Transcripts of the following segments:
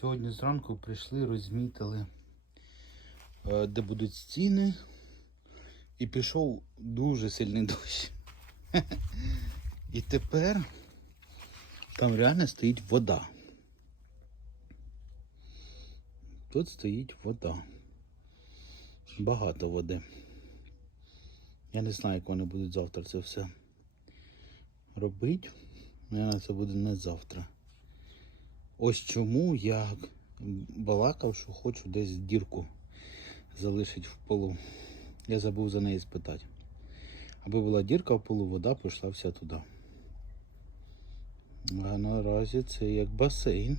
Сьогодні зранку прийшли, розмітили, е, де будуть стіни, і пішов дуже сильний дощ. І тепер там реально стоїть вода. Тут стоїть вода. Багато води. Я не знаю, як вони будуть завтра це все робити. Наверное, це буде не завтра. Ось чому я балакав, що хочу десь дірку залишити в полу. Я забув за неї спитати. Аби була дірка в полу, вода пішла вся туди. А наразі це як басейн.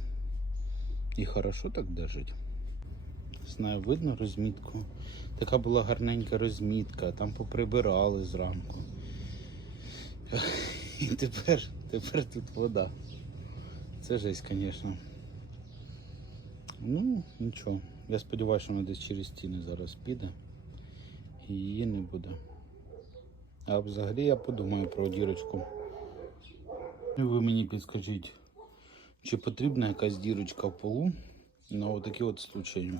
І хорошо так держить. Знаю, видно розмітку. Така була гарненька розмітка, там поприбирали зранку. І тепер, тепер тут вода. Це жесть, звісно. Ну, нічого. Я сподіваюся, що вона десь через стіни зараз піде. І її не буде. А взагалі я подумаю про дірочку. І ви мені підскажіть, чи потрібна якась дірочка в полу на отакі от случаї.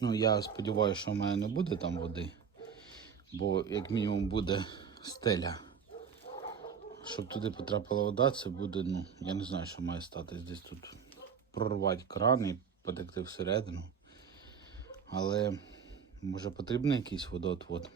Ну, я сподіваюся, що в мене не буде там води, бо як мінімум буде стеля. Щоб туди потрапила вода, це буде, ну, я не знаю, що має статись десь тут прорвати кран і потекти всередину. Але може потрібен якийсь водоотвод.